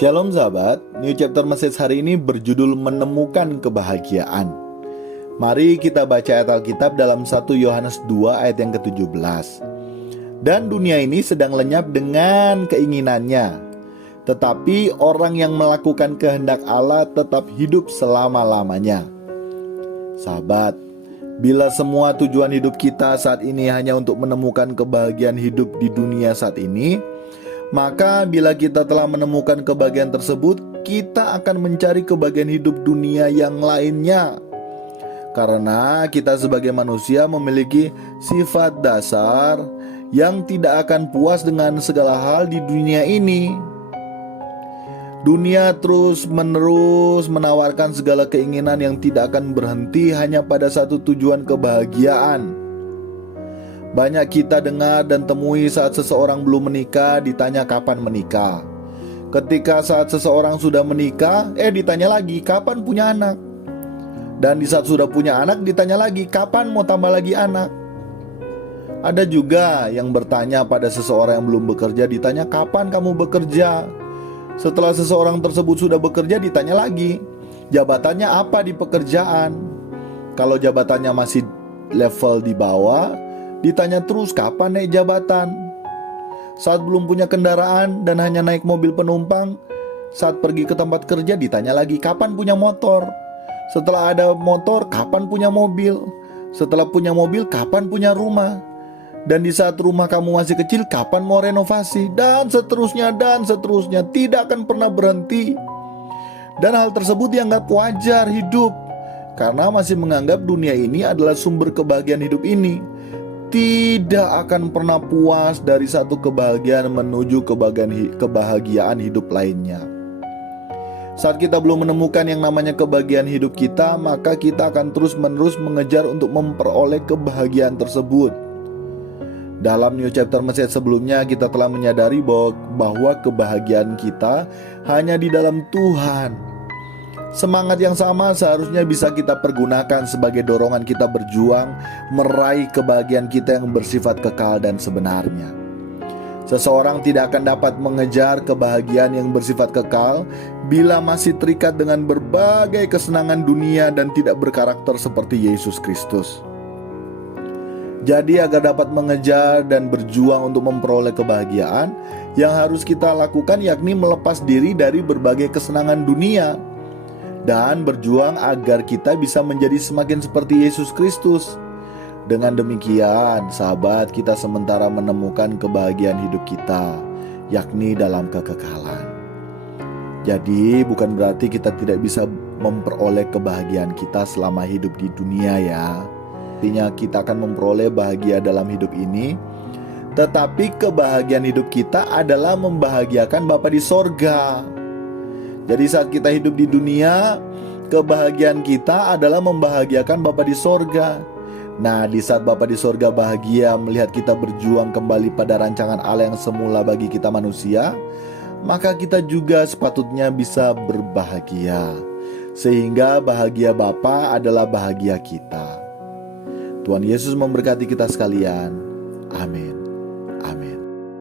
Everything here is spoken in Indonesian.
Shalom sahabat, New Chapter Message hari ini berjudul Menemukan Kebahagiaan. Mari kita baca ayat Alkitab dalam 1 Yohanes 2 ayat yang ke-17. Dan dunia ini sedang lenyap dengan keinginannya, tetapi orang yang melakukan kehendak Allah tetap hidup selama-lamanya. Sahabat, bila semua tujuan hidup kita saat ini hanya untuk menemukan kebahagiaan hidup di dunia saat ini, maka bila kita telah menemukan kebahagiaan tersebut, kita akan mencari kebahagiaan hidup dunia yang lainnya. Karena kita sebagai manusia memiliki sifat dasar yang tidak akan puas dengan segala hal di dunia ini. Dunia terus-menerus menawarkan segala keinginan yang tidak akan berhenti hanya pada satu tujuan kebahagiaan. Banyak kita dengar dan temui saat seseorang belum menikah ditanya kapan menikah. Ketika saat seseorang sudah menikah, ditanya lagi kapan punya anak. Dan di saat sudah punya anak ditanya lagi kapan mau tambah lagi anak. Ada juga yang bertanya pada seseorang yang belum bekerja ditanya kapan kamu bekerja. Setelah seseorang tersebut sudah bekerja ditanya lagi jabatannya apa di pekerjaan. Kalau jabatannya masih level di bawah, ditanya terus kapan naik jabatan. Saat belum punya kendaraan dan hanya naik mobil penumpang, saat pergi ke tempat kerja ditanya lagi kapan punya motor. Setelah ada motor, kapan punya mobil. Setelah punya mobil, kapan punya rumah. Dan di saat rumah kamu masih kecil, kapan mau renovasi. Dan seterusnya, tidak akan pernah berhenti. Dan hal tersebut dianggap wajar hidup, karena masih menganggap dunia ini adalah sumber kebahagiaan hidup ini. Tidak akan pernah puas dari satu kebahagiaan menuju kebahagiaan hidup lainnya. Saat kita belum menemukan yang namanya kebahagiaan hidup kita, maka kita akan terus-menerus mengejar untuk memperoleh kebahagiaan tersebut. Dalam New Chapter Message sebelumnya kita telah menyadari bahwa kebahagiaan kita hanya di dalam Tuhan. Semangat yang sama seharusnya bisa kita pergunakan sebagai dorongan kita berjuang meraih kebahagiaan kita yang bersifat kekal dan sebenarnya. Seseorang tidak akan dapat mengejar kebahagiaan yang bersifat kekal bila masih terikat dengan berbagai kesenangan dunia dan tidak berkarakter seperti Yesus Kristus. Jadi agar dapat mengejar dan berjuang untuk memperoleh kebahagiaan, yang harus kita lakukan yakni melepas diri dari berbagai kesenangan dunia dan berjuang agar kita bisa menjadi semakin seperti Yesus Kristus. Dengan demikian, sahabat, kita sementara menemukan kebahagiaan hidup kita, yakni dalam kekekalan. Jadi bukan berarti kita tidak bisa memperoleh kebahagiaan kita selama hidup di dunia ya. Artinya kita akan memperoleh bahagia dalam hidup ini, tetapi kebahagiaan hidup kita adalah membahagiakan Bapa di sorga. Jadi saat kita hidup di dunia, kebahagiaan kita adalah membahagiakan Bapa di sorga. Nah, di saat Bapa di sorga bahagia melihat kita berjuang kembali pada rancangan Allah yang semula bagi kita manusia, maka kita juga sepatutnya bisa berbahagia. Sehingga bahagia Bapa adalah bahagia kita. Tuhan Yesus memberkati kita sekalian. Amin.